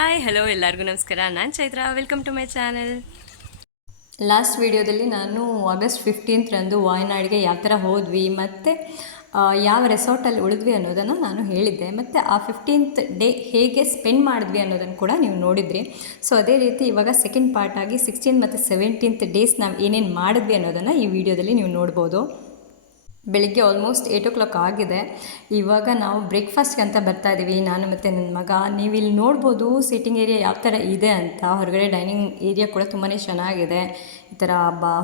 Hi hello ಎಲ್ಲರಿಗೂ ನಮಸ್ಕಾರ. ನಾನು Chaitra. Welcome to my channel. Last ವಿಡಿಯೋದಲ್ಲಿ ನಾನು ಆಗಸ್ಟ್ 15ರಂದು ವಾಯನಾಡಿಗೆ ಯಾವ ಥರ ಹೋದ್ವಿ ಮತ್ತು ಯಾವ ರೆಸಾರ್ಟಲ್ಲಿ ಉಳಿದ್ವಿ ಅನ್ನೋದನ್ನು ನಾನು ಹೇಳಿದ್ದೆ. ಮತ್ತು ಆ 15th ಡೇ ಹೇಗೆ ಸ್ಪೆಂಡ್ ಮಾಡಿದ್ವಿ ಅನ್ನೋದನ್ನು ಕೂಡ ನೀವು ನೋಡಿದ್ರಿ. ಸೊ ಅದೇ ರೀತಿ ಇವಾಗ ಸೆಕೆಂಡ್ ಪಾರ್ಟ್ ಆಗಿ 16 ಮತ್ತು 17th ಡೇಸ್ ನಾವು ಏನೇನು ಮಾಡಿದ್ವಿ ಅನ್ನೋದನ್ನು ಈ ವಿಡಿಯೋದಲ್ಲಿ ನೀವು ನೋಡ್ಬೋದು. ಬೆಳಿಗ್ಗೆ ಆಲ್ಮೋಸ್ಟ್ 8 o'clock ಆಗಿದೆ. ಇವಾಗ ನಾವು ಬ್ರೇಕ್ಫಾಸ್ಟ್ಗೆ ಅಂತ ಬರ್ತಾ ಇದ್ದೀವಿ, ನಾನು ಮತ್ತು ನನ್ನ ಮಗ. ನೀವು ಇಲ್ಲಿ ನೋಡ್ಬೋದು ಸಿಟ್ಟಿಂಗ್ ಏರಿಯಾ ಯಾವ ಥರ ಇದೆ ಅಂತ. ಹೊರಗಡೆ ಡೈನಿಂಗ್ ಏರಿಯಾ ಕೂಡ ತುಂಬಾ ಚೆನ್ನಾಗಿದೆ. ಈ ಥರ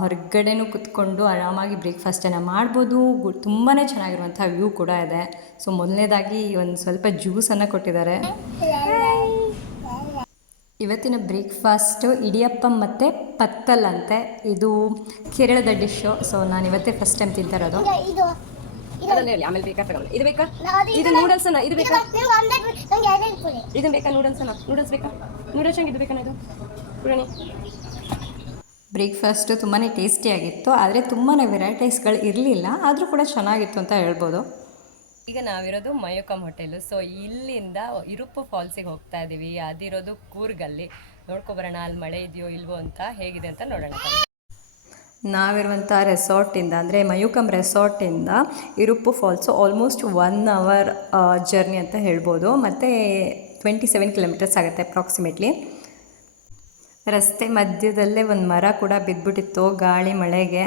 ಹೊರಗಡೆನೂ ಕುತ್ಕೊಂಡು ಆರಾಮಾಗಿ ಬ್ರೇಕ್ಫಾಸ್ಟನ್ನು ಮಾಡ್ಬೋದು. ತುಂಬಾ ಚೆನ್ನಾಗಿರುವಂಥ ವ್ಯೂ ಕೂಡ ಇದೆ. ಸೊ ಮೊದಲನೇದಾಗಿ ಒಂದು ಸ್ವಲ್ಪ ಜ್ಯೂಸನ್ನು ಕೊಟ್ಟಿದ್ದಾರೆ. ಇವತ್ತಿನ ಬ್ರೇಕ್ಫಾಸ್ಟು ಇಡಿಯಪ್ಪಂ ಮತ್ತು ಪತ್ತಲ್ ಅಂತೆ. ಇದು ಕೇರಳದ ಡಿಶ್ಶು. ಸೊ ನಾನು ಇವತ್ತೇ ಫಸ್ಟ್ ಟೈಮ್ ತಿಂತಾ ಇರೋದು. ಆಮೇಲೆ ಬೇಕಾ ತಗೊಳ್ಳಿ. ಇದು ಬೇಕಾ? ಇದು ನೂಡಲ್ಸ್ ಇದು ಬೇಕಾ? ಇದು ಬೇಕಾ? ನೂಡಲ್ಸ್ ಬೇಕಾ? ನೂಡಲ್ಸ್ ಇದು ಬೇಕಾ? ಇದು ಪುರಾಣಿ. ಬ್ರೇಕ್ಫಾಸ್ಟು ತುಂಬಾ ಟೇಸ್ಟಿಯಾಗಿತ್ತು, ಆದರೆ ತುಂಬಾ ವೆರೈಟೀಸ್ಗಳು ಇರಲಿಲ್ಲ. ಆದರೂ ಕೂಡ ಚೆನ್ನಾಗಿತ್ತು ಅಂತ ಹೇಳ್ಬೋದು. ಈಗ ನಾವಿರೋದು ಮಯೋಕಮ್ ಹೋಟೆಲು. ಸೊ ಇಲ್ಲಿಂದ ಇರುಪ್ಪು ಫಾಲ್ಸಿಗೆ ಹೋಗ್ತಾ ಇದ್ದೀವಿ. ಅದಿರೋದು ಕೂರ್ಗಲ್ಲಿ. ನೋಡ್ಕೊಬರೋಣ ಅಲ್ಲಿ ಮಳೆ ಇದೆಯೋ ಇಲ್ವೋ ಅಂತ, ಹೇಗಿದೆ ಅಂತ ನೋಡೋಣ. ನಾವಿರುವಂಥ ರೆಸಾರ್ಟಿಂದ ಅಂದರೆ ಮಯೂಕಮ್ ರೆಸಾರ್ಟಿಂದ Iruppu falls almost 1 hour journey ಅಂತ ಹೇಳ್ಬೋದು. ಮತ್ತು 27 kilometers ಆಗುತ್ತೆ ಅಪ್ರಾಕ್ಸಿಮೇಟ್ಲಿ. ರಸ್ತೆ ಮಧ್ಯದಲ್ಲೇ ಒಂದು ಮರ ಕೂಡ ಬಿದ್ದುಬಿಟ್ಟಿತ್ತು ಗಾಳಿ ಮಳೆಗೆ.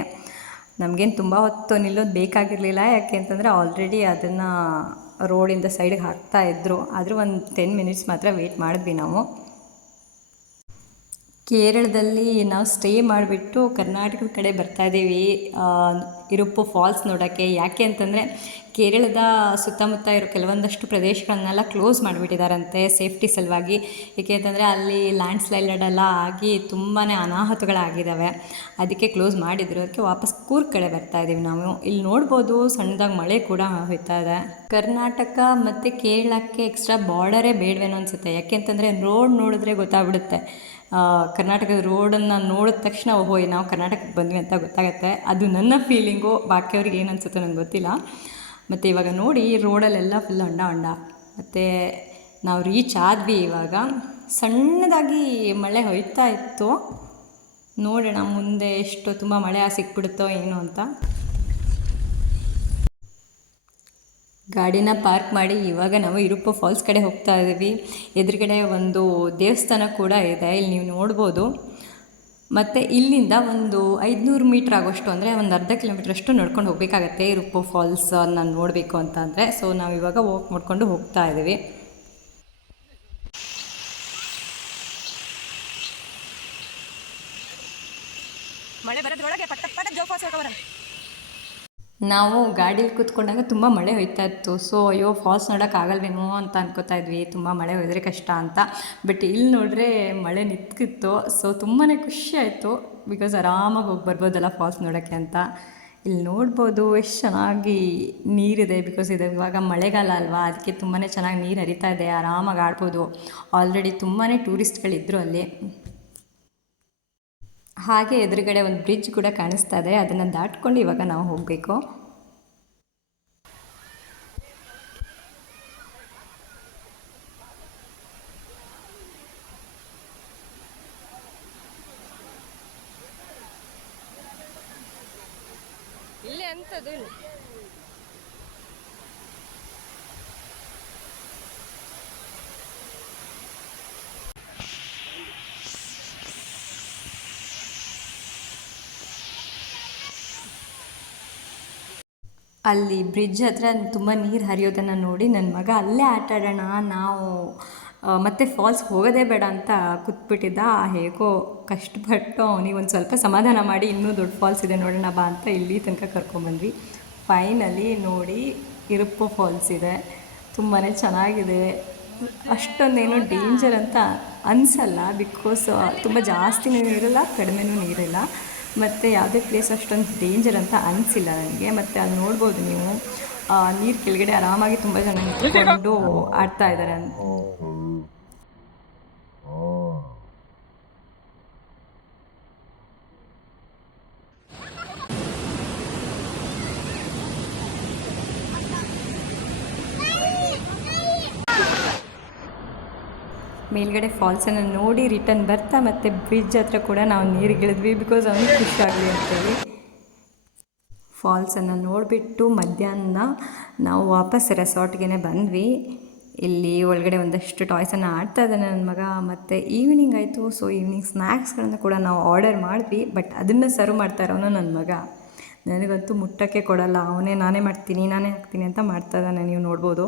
ನಮಗೇನು ತುಂಬ ಹೊತ್ತು ನಿಲ್ಲೋದು ಬೇಕಾಗಿರಲಿಲ್ಲ, ಯಾಕೆ ಅಂತಂದರೆ ಆಲ್ರೆಡಿ ಅದನ್ನು ರೋಡಿಂದ ಸೈಡಿಗೆ ಹಾಕ್ತಾಯಿದ್ರು. ಆದರೂ ಒಂದು 10 minutes ಮಾತ್ರ ವೆಯ್ಟ್ ಮಾಡಿದ್ವಿ ನಾವು. ಕೇರಳದಲ್ಲಿ ನಾವು ಸ್ಟೇ ಮಾಡಿಬಿಟ್ಟು ಕರ್ನಾಟಕದ ಕಡೆ ಬರ್ತಾಯಿದ್ದೀವಿ ಇರುಪ್ಪು ಫಾಲ್ಸ್ ನೋಡೋಕ್ಕೆ. ಯಾಕೆ ಅಂತಂದರೆ ಕೇರಳದ ಸುತ್ತಮುತ್ತ ಇರೋ ಕೆಲವೊಂದಷ್ಟು ಪ್ರದೇಶಗಳನ್ನೆಲ್ಲ ಕ್ಲೋಸ್ ಮಾಡಿಬಿಟ್ಟಿದ್ದಾರಂತೆ ಸೇಫ್ಟಿ ಸಲುವಾಗಿ. ಏಕೆ ಅಂತಂದರೆ ಅಲ್ಲಿ ಲ್ಯಾಂಡ್ ಸ್ಲೈಡೆಲ್ಲ ಆಗಿ ತುಂಬಾ ಅನಾಹುತಗಳಾಗಿದ್ದಾವೆ. ಅದಕ್ಕೆ ಕ್ಲೋಸ್ ಮಾಡಿದ್ರು. ಅದಕ್ಕೆ ವಾಪಸ್ ಕೂರ್ಗ್ ಕಡೆ ಬರ್ತಾಯಿದ್ದೀವಿ ನಾವು. ಇಲ್ಲಿ ನೋಡ್ಬೋದು ಸಣ್ಣದಾಗಿ ಮಳೆ ಕೂಡ ಹೋಗ್ತಾ ಇದೆ. ಕರ್ನಾಟಕ ಮತ್ತು ಕೇರಳಕ್ಕೆ ಎಕ್ಸ್ಟ್ರಾ ಬಾರ್ಡರೇ ಬೇಡವೇನೋ ಅನಿಸುತ್ತೆ. ಯಾಕೆ ಅಂತಂದರೆ ರೋಡ್ ನೋಡಿದ್ರೆ ಗೊತ್ತಾಗ್ಬಿಡುತ್ತೆ. ಕರ್ನಾಟಕದ ರೋಡನ್ನು ನೋಡಿದ ತಕ್ಷಣ ಓಹೋ ನಾವು ಕರ್ನಾಟಕಕ್ಕೆ ಬಂದ್ವಿ ಅಂತ ಗೊತ್ತಾಗುತ್ತೆ. ಅದು ನನ್ನ ಫೀಲಿಂಗು. ಬಾಕಿಯವ್ರಿಗೆ ಏನು ಅನಿಸುತ್ತೋ ನನಗೆ ಗೊತ್ತಿಲ್ಲ. ಮತ್ತು ಇವಾಗ ನೋಡಿ ರೋಡಲ್ಲೆಲ್ಲ ಫುಲ್ ಹೊಂಡ. ಮತ್ತು ನಾವು ರೀಚ್ ಆದ್ವಿ. ಇವಾಗ ಸಣ್ಣದಾಗಿ ಮಳೆ ಹೊಯ್ತಾ ಇತ್ತು. ನೋಡೋಣ ಮುಂದೆ ಎಷ್ಟು ತುಂಬ ಮಳೆ ಸಿಕ್ಬಿಡುತ್ತೋ ಏನು ಅಂತ. ಗಾಡಿನ ಪಾರ್ಕ್ ಮಾಡಿ ಇವಾಗ ನಾವು ಇರುಪ್ಪು ಫಾಲ್ಸ್ ಕಡೆ ಹೋಗ್ತಾ ಇದ್ದೀವಿ. ಎದುರುಗಡೆ ಒಂದು ದೇವಸ್ಥಾನ ಕೂಡ ಇದೆ, ಇಲ್ಲಿ ನೀವು ನೋಡ್ಬೋದು. ಮತ್ತು ಇಲ್ಲಿಂದ ಒಂದು 500 ಮೀಟ್ರ್ ಆಗೋಷ್ಟು, ಅಂದರೆ ಒಂದು ಅರ್ಧ ಕಿಲೋಮೀಟ್ರಷ್ಟು ನಡ್ಕೊಂಡು ಹೋಗಬೇಕಾಗತ್ತೆ ಇರುಪ್ಪು ಫಾಲ್ಸ್ ನಾನು ನೋಡಬೇಕು ಅಂತ ಅಂದರೆ. ಸೊ ನಾವು ಇವಾಗ ವಾಕ್ ಮಾಡ್ಕೊಂಡು ಹೋಗ್ತಾ ಇದ್ದೀವಿ. ಮಳೆ ಬರೋದ್ರೊಳಗೆ ಪಟ್ಟ ಜೋಗ್ ಫಾಲ್ಸ್ ಹೊರಟವರ. ನಾವು ಗಾಡೀಲಿ ಕೂತ್ಕೊಂಡಾಗ ತುಂಬ ಮಳೆ ಹೋಯ್ತಾ ಇತ್ತು. ಸೊ ಅಯ್ಯೋ ಫಾಲ್ಸ್ ನೋಡೋಕ್ಕಾಗಲ್ವೇನೋ ಅಂತ ಅನ್ಕೋತಾ ಇದ್ವಿ, ತುಂಬ ಮಳೆ ಹೋದರೆ ಕಷ್ಟ ಅಂತ. ಬಟ್ ಇಲ್ಲಿ ನೋಡಿದ್ರೆ ಮಳೆ ನಿಂತಿತ್ತು. ಸೊ ತುಂಬಾ ಖುಷಿ ಆಯಿತು, ಬಿಕಾಸ್ ಆರಾಮಾಗಿ ಹೋಗಿ ಬರ್ಬೋದಲ್ಲ ಫಾಲ್ಸ್ ನೋಡೋಕ್ಕೆ ಅಂತ. ಇಲ್ಲಿ ನೋಡ್ಬೋದು ಎಷ್ಟು ಚೆನ್ನಾಗಿ ನೀರಿದೆ. ಬಿಕಾಸ್ ಇದು ಇವಾಗ ಮಳೆಗಾಲ ಅಲ್ವಾ, ಅದಕ್ಕೆ ತುಂಬಾ ಚೆನ್ನಾಗಿ ನೀರು ಹರಿತಾ ಇದೆ. ಆರಾಮಾಗಿ ಆಡ್ಬೋದು. ಆಲ್ರೆಡಿ ತುಂಬಾ ಟೂರಿಸ್ಟ್ಗಳಿದ್ದರು ಅಲ್ಲಿ. ಹಾಗೆ ಎದುರುಗಡೆ ಒಂದು ಬ್ರಿಡ್ಜ್ ಕೂಡ ಕಾಣಿಸ್ತಾ ಇದೆ. ಅದನ್ನು ದಾಟ್ಕೊಂಡು ಇವಾಗ ನಾವು ಹೋಗಬೇಕು. ಇಲ್ಲೇ ಅಂತದು ಅಲ್ಲಿ ಬ್ರಿಡ್ಜ್ ಹತ್ರ ತುಂಬ ನೀರು ಹರಿಯೋದನ್ನು ನೋಡಿ ನನ್ನ ಮಗ ಅಲ್ಲೇ ಆಟ ಆಡೋಣ ನಾವು ಮತ್ತೆ ಫಾಲ್ಸ್ ಹೋಗೋದೇ ಬೇಡ ಅಂತ ಕೂತ್ಬಿಟ್ಟಿದ್ದ. ಹೇಗೋ ಕಷ್ಟಪಟ್ಟು ಅವನಿಗೆ ಒಂದು ಸ್ವಲ್ಪ ಸಮಾಧಾನ ಮಾಡಿ ಇನ್ನೂ ದೊಡ್ಡ ಫಾಲ್ಸ್ ಇದೆ ನೋಡೋಣ ಬಾ ಅಂತ ಇಲ್ಲಿ ತನಕ ಕರ್ಕೊಂಬಂದ್ವಿ. ಫೈನಲಿ ನೋಡಿ ಇರುಪ್ಪು ಫಾಲ್ಸ್ ಇದೆ. ತುಂಬಾ ಚೆನ್ನಾಗಿದೆ. ಅಷ್ಟೊಂದೇನು ಡೇಂಜರ್ ಅಂತ ಅನಿಸಲ್ಲ, ಬಿಕಾಸ್ ತುಂಬ ಜಾಸ್ತಿ ನೀರಿರಲ್ಲ, ಕಡಿಮೆನೂ ನೀರಿಲ್ಲ. ಮತ್ತು ಯಾವುದೇ ಪ್ಲೇಸ್ ಅಷ್ಟೊಂದು ಡೇಂಜರ್ ಅಂತ ಅನಿಸಿಲ್ಲ ನನಗೆ. ಮತ್ತು ಅಲ್ಲಿ ನೋಡ್ಬೋದು ನೀವು ನೀರು ಕೆಳಗಡೆ ಆರಾಮಾಗಿ ತುಂಬ ಜನ ನಿಂತ್ಕೊಂಡು ಆಡ್ತಾ ಇದ್ದಾರೆ. ಮೇಲ್ಗಡೆ ಫಾಲ್ಸನ್ನು ನೋಡಿ ರಿಟರ್ನ್ ಬರ್ತಾ ಮತ್ತು ಬ್ರಿಡ್ಜ್ ಹತ್ರ ಕೂಡ ನಾವು ನೀರಿಗಿಳಿದ್ವಿ ಬಿಕಾಸ್ ಅವನಿಗೆ ಖುಷಿ ಆಗಲಿ ಅಂತೇಳಿ. ಫಾಲ್ಸನ್ನು ನೋಡಿಬಿಟ್ಟು ಮಧ್ಯಾಹ್ನ ನಾವು ವಾಪಸ್ ರೆಸಾರ್ಟ್ಗೆ ಬಂದ್ವಿ. ಇಲ್ಲಿ ಒಳಗಡೆ ಒಂದಷ್ಟು ಟಾಯ್ಸನ್ನು ಆಡ್ತಾ ಇದ್ದಾನೆ ನನ್ನ ಮಗ. ಮತ್ತು ಈವ್ನಿಂಗ್ ಆಯಿತು. ಸೊ ಈವ್ನಿಂಗ್ ಸ್ನ್ಯಾಕ್ಸ್ಗಳನ್ನು ಕೂಡ ನಾವು ಆರ್ಡರ್ ಮಾಡಿದ್ವಿ. ಬಟ್ ಅದನ್ನು ಸರ್ವ್ ಮಾಡ್ತಾ ಇರೋನು ನನ್ನ ಮಗ. ನನಗಂತೂ ಮುಟ್ಟಕ್ಕೆ ಕೊಡಲ್ಲ, ನಾನೇ ಮಾಡ್ತೀನಿ ಅಂತ ಮಾಡ್ತಾ ಇದ್ದಾನೆ, ನೀವು ನೋಡ್ಬೋದು.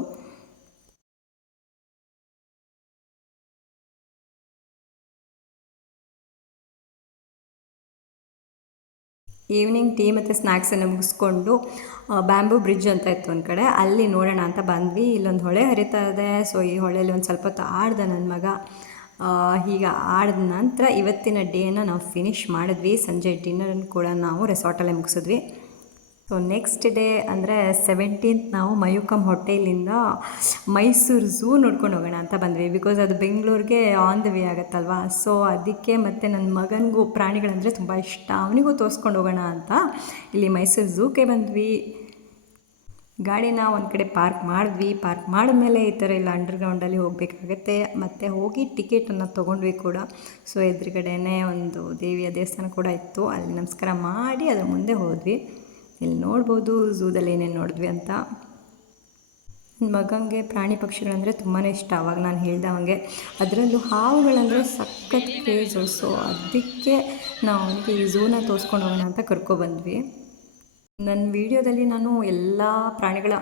ಈವ್ನಿಂಗ್ ಟೀ ಮತ್ತು ಸ್ನ್ಯಾಕ್ಸನ್ನು ಮುಗಿಸ್ಕೊಂಡು ಬ್ಯಾಂಬೂ ಬ್ರಿಡ್ಜ್ ಅಂತ ಇತ್ತು ಒಂದು ಕಡೆ, ಅಲ್ಲಿ ನೋಡೋಣ ಅಂತ ಬಂದ್ವಿ. ಇಲ್ಲೊಂದು ಹೊಳೆ ಹರಿತಾ ಇದೆ. ಸೊ ಈ ಹೊಳೆಯಲ್ಲಿ ಒಂದು ಸ್ವಲ್ಪ ಹೊತ್ತು ಆಡ್ದೆ ನನ್ನ ಮಗ. ಹೀಗೆ ಆಡಿದ ನಂತರ ಇವತ್ತಿನ ಡೇನ ನಾವು ಫಿನಿಷ್ ಮಾಡಿದ್ವಿ. ಸಂಜೆ ಡಿನ್ನರನ್ನು ಕೂಡ ನಾವು ರೆಸಾರ್ಟಲ್ಲೇ ಮುಗಿಸಿದ್ವಿ. ಸೊ ನೆಕ್ಸ್ಟ್ ಡೇ ಅಂದರೆ 17th ನಾವು ಮಯೂಕಮ್ ಹೋಟೆಲಿಂದ ಮೈಸೂರು ಝೂ ನೋಡ್ಕೊಂಡು ಹೋಗೋಣ ಅಂತ ಬಂದ್ವಿ. ಬಿಕಾಸ್ ಅದು ಬೆಂಗಳೂರಿಗೆ ಆನ್ ದ ವೇ ಆಗುತ್ತಲ್ವ. ಸೊ ಅದಕ್ಕೆ ಮತ್ತು ನನ್ನ ಮಗನಿಗೂ ಪ್ರಾಣಿಗಳಂದರೆ ತುಂಬ ಇಷ್ಟ, ಅವನಿಗೂ ತೋರಿಸ್ಕೊಂಡು ಹೋಗೋಣ ಅಂತ ಇಲ್ಲಿ ಮೈಸೂರು ಝೂಗೆ ಬಂದ್ವಿ. ಗಾಡಿನ ಒಂದು ಕಡೆ ಪಾರ್ಕ್ ಮಾಡಿದ್ವಿ. ಪಾರ್ಕ್ ಮಾಡಿದ್ಮೇಲೆ ಈ ಥರ ಎಲ್ಲ ಅಂಡರ್ಗ್ರೌಂಡಲ್ಲಿ ಹೋಗಬೇಕಾಗತ್ತೆ. ಮತ್ತು ಹೋಗಿ ಟಿಕೆಟನ್ನು ತೊಗೊಂಡ್ವಿ ಕೂಡ. ಸೊ ಎದುರುಗಡೆನೇ ಒಂದು ದೇವಿಯ ದೇವಸ್ಥಾನ ಕೂಡ ಇತ್ತು, ಅಲ್ಲಿ ನಮಸ್ಕಾರ ಮಾಡಿ ಅದ್ರ ಮುಂದೆ ಹೋದ್ವಿ. ಇಲ್ಲಿ ನೋಡ್ಬೋದು ಝೂದಲ್ಲಿ ಏನೇನು ನೋಡಿದ್ವಿ ಅಂತ. ನನ್ನ ಮಗನಿಗೆ ಪ್ರಾಣಿ ಪಕ್ಷಿಗಳಂದರೆ ತುಂಬಾ ಇಷ್ಟ. ಆವಾಗ ನಾನು ಹೇಳ್ದವಂಗೆ, ಅದರಲ್ಲೂ ಹಾವುಗಳಂದರೆ ಸಖತ್ ಕ್ರೇಜು. ಸೊ ಅದಕ್ಕೆ ನಾವು ಅವನಿಗೆ ಈ ಝೂನ ತೋರಿಸ್ಕೊಂಡು ಹೋಗೋಣ ಅಂತ ಕರ್ಕೊಬಂದ್ವಿ. ನನ್ನ ವೀಡಿಯೋದಲ್ಲಿ ನಾನು ಎಲ್ಲ ಪ್ರಾಣಿಗಳ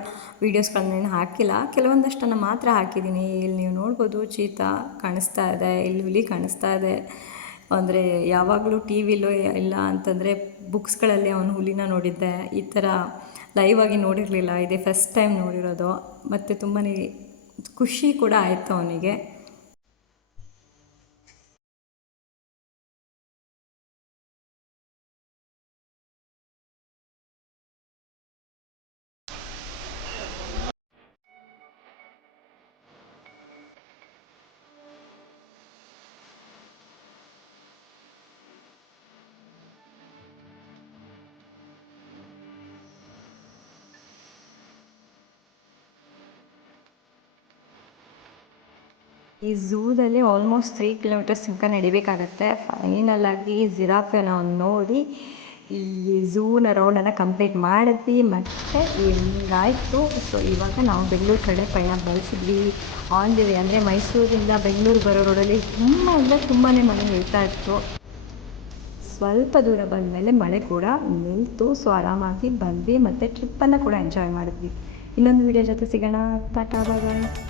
ವೀಡಿಯೋಸ್ಗಳನ್ನೇನು ಹಾಕಿಲ್ಲ, ಕೆಲವೊಂದಷ್ಟನ್ನು ಮಾತ್ರ ಹಾಕಿದ್ದೀನಿ. ಇಲ್ಲಿ ನೀವು ನೋಡ್ಬೋದು ಚೀತಾ ಕಾಣಿಸ್ತಾ ಇದೆ, ಇಲ್ಲಿ ಹುಲಿ ಕಾಣಿಸ್ತಾ ಇದೆ. ಅಂದರೆ ಯಾವಾಗಲೂ ಟಿ ವಿಲೋ ಇಲ್ಲ ಅಂತಂದರೆ ಬುಕ್ಸ್ಗಳಲ್ಲಿ ಅವನು ಹುಲಿನ ನೋಡಿದ್ದೆ. ಈ ಥರ ಲೈವ್ ಆಗಿ ನೋಡಿರಲಿಲ್ಲ, ಇದೇ ಫಸ್ಟ್ ಟೈಮ್ ನೋಡಿರೋದು. ಮತ್ತು ತುಂಬಾ ಖುಷಿ ಕೂಡ ಆಯಿತು ಅವನಿಗೆ. ಈ ಝೂದಲ್ಲಿ ಆಲ್ಮೋಸ್ಟ್ 3 ಕಿಲೋಮೀಟರ್ಸ್ ತನಕ ನಡಿಬೇಕಾಗತ್ತೆ. ಫೈನಲಾಗಿ ಜಿರಾಫೆ ನಾವು ನೋಡಿ ಈ ಝೂನ ರೌಂಡನ್ನು ಕಂಪ್ಲೀಟ್ ಮಾಡಿದ್ವಿ. ಮತ್ತು ಈವ್ನಿಂಗಾಯಿತು. ಸೊ ಇವಾಗ ನಾವು ಬೆಂಗಳೂರು ಕಡೆ ಪಯಣ ಬೆಳೆಸಿದ್ವಿ. ಆನ್ ದಿ ವೇ ಅಂದರೆ ಮೈಸೂರಿಂದ ಬೆಂಗಳೂರು ಬರೋ ರೋಡಲ್ಲಿ ತುಂಬಾ ಮಳೆ ಬೀಳ್ತಾ ಇತ್ತು. ಸ್ವಲ್ಪ ದೂರ ಬಂದಮೇಲೆ ಮಳೆ ಕೂಡ ನಿಲ್ತು. ಸೊ ಆರಾಮಾಗಿ ಬಂದ್ವಿ ಮತ್ತು ಟ್ರಿಪ್ಪನ್ನು ಕೂಡ ಎಂಜಾಯ್ ಮಾಡಿದ್ವಿ. ಇನ್ನೊಂದು ವಿಡಿಯೋ ಜೊತೆ ಸಿಗೋಣ. ಟಾಟಾ ಬಾಯ್ ಬಾಯ್.